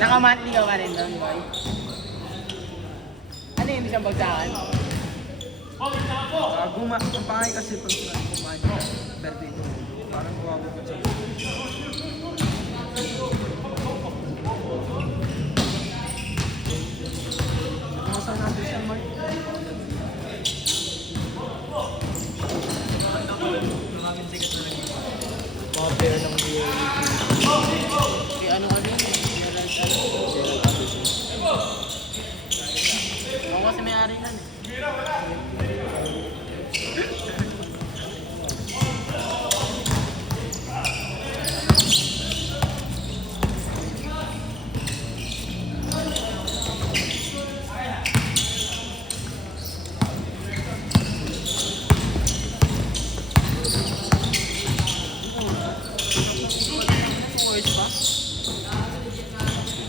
Naka-monthly ka pa rin doon, boy. Ano yung isang bagsakan? Ang pangay kasi pag kumain ka, birthday ko, parang kawawa ko siya. Masa natin siya, Mark? Maraming sikat na lang. Mga pair ng reality. Kaya ano kami? Gerald Anderson. Ako kasi may-ari nun eh.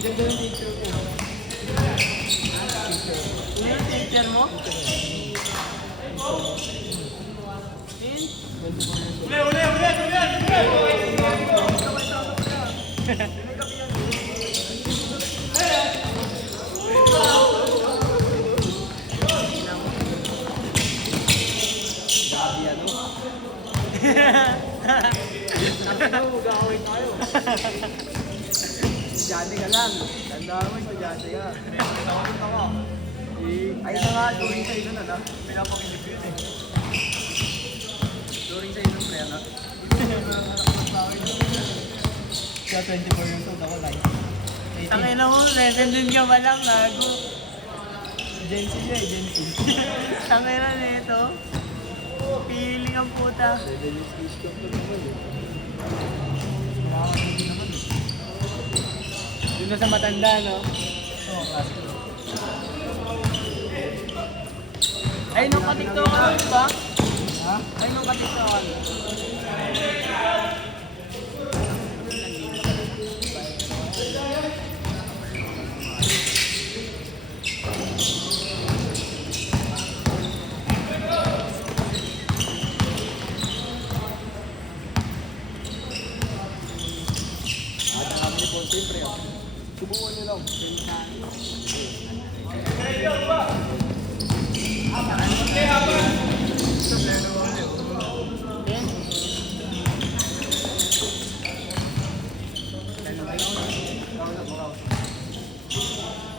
Ganda yung teacher ko. Ano yung teacher mo? Gabi ano? Sabi ko, mag-aaway tayo. Estudyante ka lang. Tandaan mo, estudyante ka. Ay na nga, during sa ino na lang. Pinapakilip yun eh. During sa ino, pre, anak. Siya 24 years old, ako 19. Tangina mo, din ka pa lang, gago. Gen Z siya eh, Gen Z. Tangina nito. Piling ang puta. 7 years age ka pa naman eh. Yun na sa matanda, no? Oo, klase ko. Ay, nung katiktokan mo ba? Ha? Ay, nung katiktokan mo. Siyempre ah. Subukan nyo lang. Yan.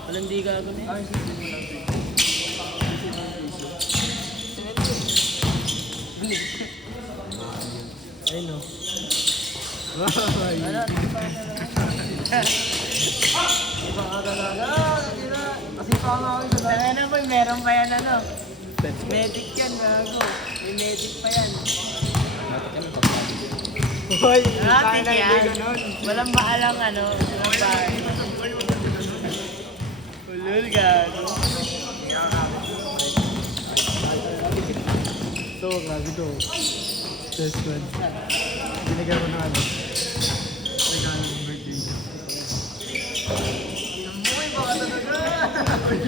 Walang di gago na Ay, sige mo lang. Ay no. Ano? Iba ka talaga. Kasi pa nga ako sa Tangina mo, meron pa yan ano? Medic yan, gago. May medic pa yan. Hoy, Atin sana hindi yan. ganun. Walang maalang ano. Walang bahay. Ulul, gago. Ito, grabe to. Test one. Binigyan ko na ano. Regalo ng birthday ko. Namuhay ba ka talaga?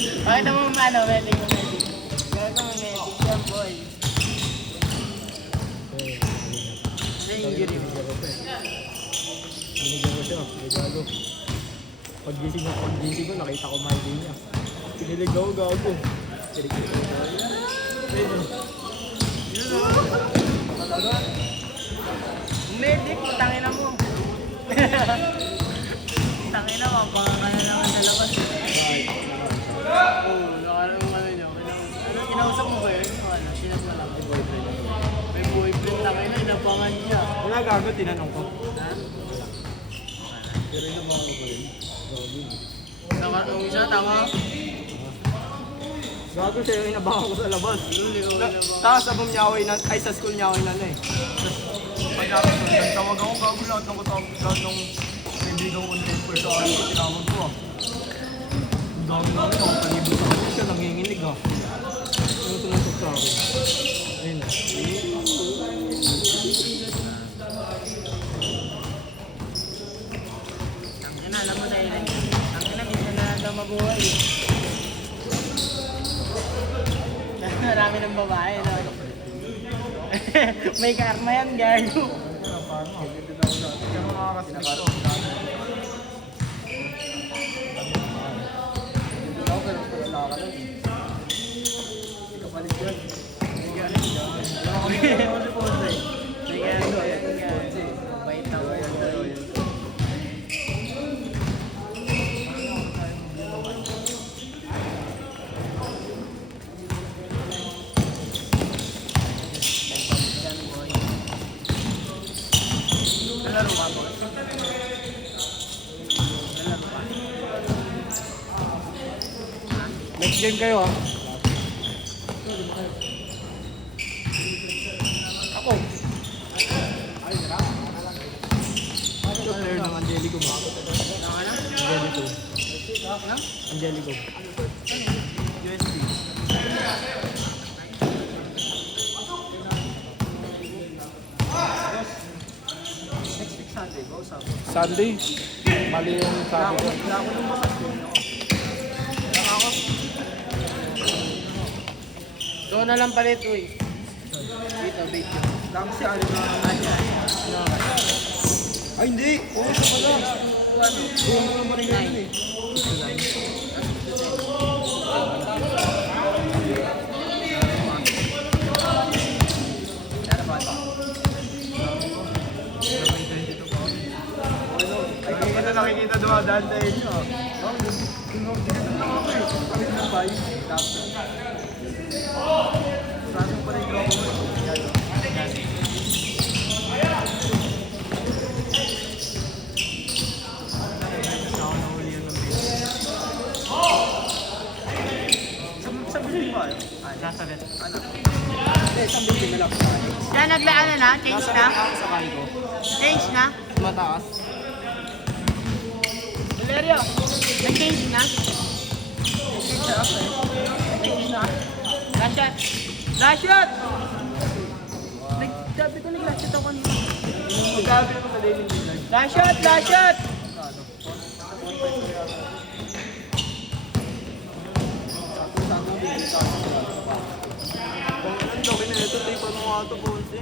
Pakita mo ano, medic mo medic. Gago, may medic yan, boy. Ano yung injury mo? Binigyan ko siya. Regalo. Paggising ko, nakita ko mga niya. Pinilig ako, gago. Pinilig ko. Ayun o. Yun o. Talaga. Medic, tangina mo. Tangina mo, baka kaya naman sa labas. Oo, nakarang ano nyo. Ano, kinausap mo ba yun? O ano, sinap mo lang. May boyfriend, tangina, inabangan niya. Wala gago, tinanong ko. Ha? Pero yun ang mga ko rin. Gago. Nakarang siya, tama? Gago siya yung inabangan ko sa labas. Luli ko, Tapos abang niya ako ay sa school niya ako inano eh. Pagkakit ko, nagtawag ako gago lahat ng lahat ng kaibigan ko na for sa akin, tinawag ko ah. Ang dami namin ako, palibot sa kanya siya, nanginginig ah. Ano tumusok sa akin? Ayun ah. tangina, alam mo na yun. Tangina, minsan na lang daw mabuhay. Marami ng babae, no? May karma yan, gago. Hindi na ako dati. Kaya makakasinap ko. Naglalaro ka, boss? Naglalaro ka? Next game kayo ah. Ako. Ito player ng Angelico ba? Angelico. Angelico. USD. Next week Sunday, boss. Sunday. Mali yung sabi ko. Wala ako nung bakas ko. Ako. Doon na lang pala ito eh. Dito. Lang si Alin na Ay hindi! Oo, ito pala. Buong mo naman rin ganun eh. Ay, kung ka na nakikita dumadaan sa inyo. Kami ng bayo. Saan pa rin yung ako? Sabi niyo ba? Nasalit. Ano? Hindi, sabi niyo na lang. Yan, naglaan na na? Change na? Sa kain ko. Change na? Mataas. Valerio, nag-change na? Change na. Last shot! Last shot! Sabi ko nag-last shot ako kanina. Magkabi naman sa daily dinner. Last shot! Last shot! Kung anong laki na ito, tape ano nga ito, Ponce?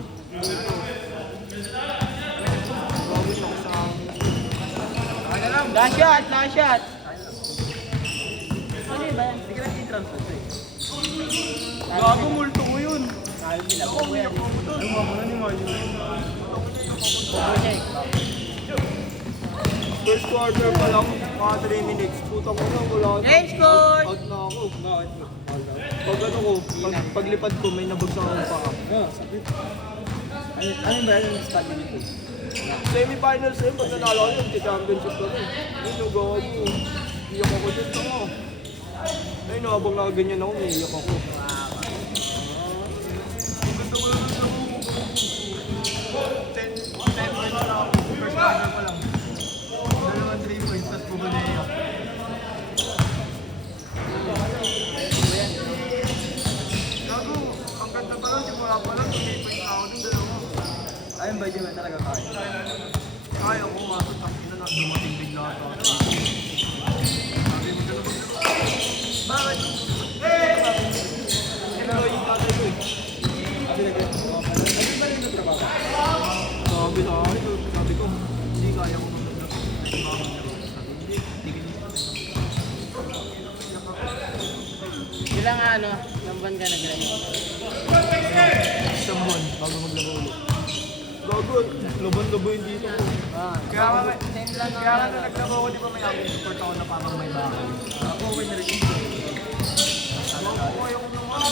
Grabe siya sa akin. Last shot! Last shot! Ano ba yan? Sige lang i-transfer eh. Gago, multo ko yun. Ayaw nila. Ako yan. Ano ba mo na ni Marjo? First quarter pa lang, mga 3 minutes. Puta ko na, wala na. Hey, score! Out na ako. Pag ano ko, paglipad ko, may nabagsak akong paa. Sakit. Ano ba yan yung study nito? Semi-finals eh, pag nanalo ko yun, championship ko rin. Yun yung gawa ko. Iyak ako dyan ako. Ayun, habang nakaganyan ako, iyak ako. Gusto ko lang sa 10 points na ako. First quarter pa lang. Dalawang 3 points, tapos pumunaya. Gago, ang ganda pa lang, simula pa lang, 3 points na ako dun, dalawa. Ayun ba, di ba talaga kaya? Kaya ko, masot ang ina na dumating bigla ito. Sabi mo dalawa. Bakit? Pero yung tatay ko eh. Sabi ba rin yung trabaho? Sabi sa akin, sabi ko, Hindi kaya ko mag-vlog. Hindi ganyan. Ilang ano, ilang buwan ka nag-live? isang buwan bago maglaro ulit. Gago, laban-labo yung dito ko. Kaya nga na naglaro ako, di ba may ako support ako na parang may bakal. Ako okay na rin yung ako ayaw ko naman.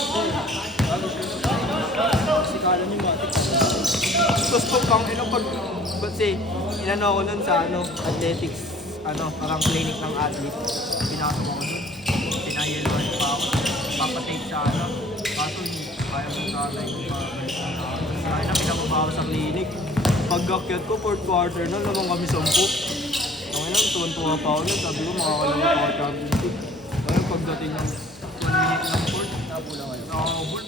Kasi kala niyo matik. Tapos kung pang ino pag, kasi inano ako nun sa ano, athletics, ano, parang clinic ng athlete. Pinasok ako nun. Pinayeluan pa ako. Papatake sa ano. Kaso ayaw mong tatay ko pa. Kaya na pinababa ako sa clinic. Pag-akyat ko, fourth quarter na, naman kami 10. Ngayon lang, tuwan-tuwa pa ako nun. Sabi ko, makakalawang pa ako championship. Ngayon, pagdating ng 1 minute ng fourth, Napula kayo. nakakabol.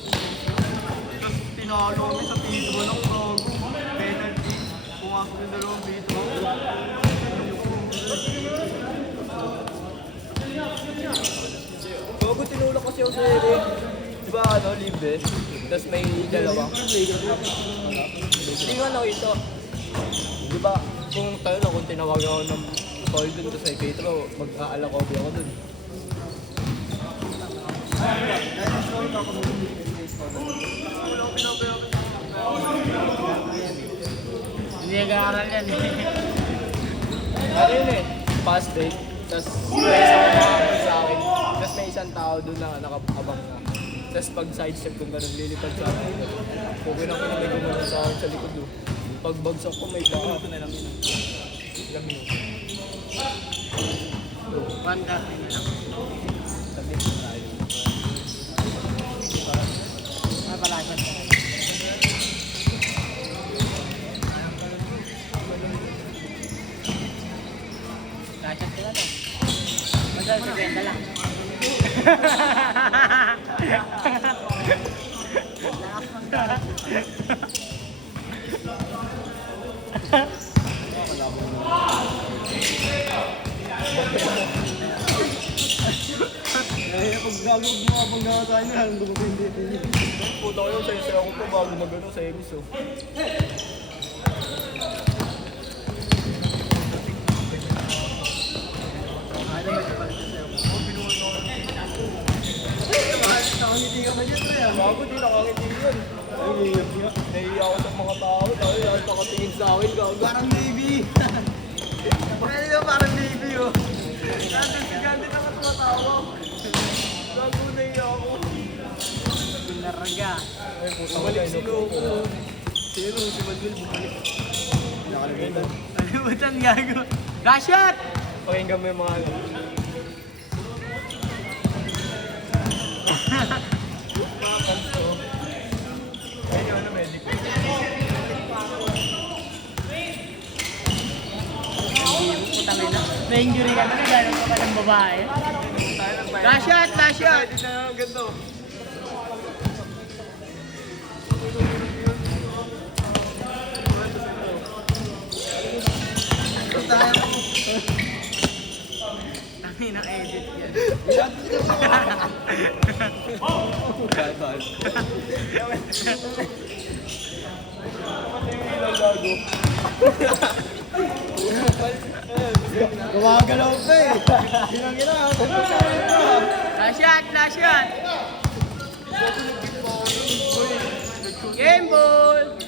Tapos tinalo kami sa pitro ng bago. Penalty. Pumasok yung dalawang pitro. Bago tinulak kasi ako sa ere. Diba ano, libre? Tapos may dalawa. Hindi nga nakita. Diba, kung tayo na kung tinawag ako ng call dun sa may Petro, mag-aalakobi ako dun. Hindi nag-aaral yan eh. Ano yun eh, past date. Tapos may isang makakapag sa akin. Tapos may isang tao doon na nakabang na. Tapos pag side step kung ganun, lilipad sa akin. Kung may gumano sa akin sa likod doon. Pag bagsak ko may baka. Ilang minuto? 1:30 na lang. Sabi ko tayo. Ah, palasan. Lasat sila to. Basta sa benta lang. Eh, pag gagawag mo abang nakakain na, ang dumating dito yun. Puta ko yun, sayo-sayo ako pa bago magano sa Emis oh. Ano ba ito pala sa'yo? Nakangiti ka ba dyan, pre? Bago di nakangiti yun. Nahiya ako sa mga tao, dahil lahat nakatingin sa akin, gago. Parang baby! Pwede ka parang baby, oh. Ganda na tumatawa. Gago nahiya ako. Pinaraga. Ay, puta ko tayo. Sinuko. Sino? Si Manuel bumalik. Nakalimutan. Nalimutan gago. Lasat! Pakinggan mo yung mga ano. Mga fans ko. Ayun yung ano, medic. Putang ina. May injury ka na, gano'n ka pa ng babae. Lasat! Lasat! Edit na ang ganito. Ang edit yan. Gumagalaw pa eh! Ginang-ina, Lasat! Lasat! Game ball!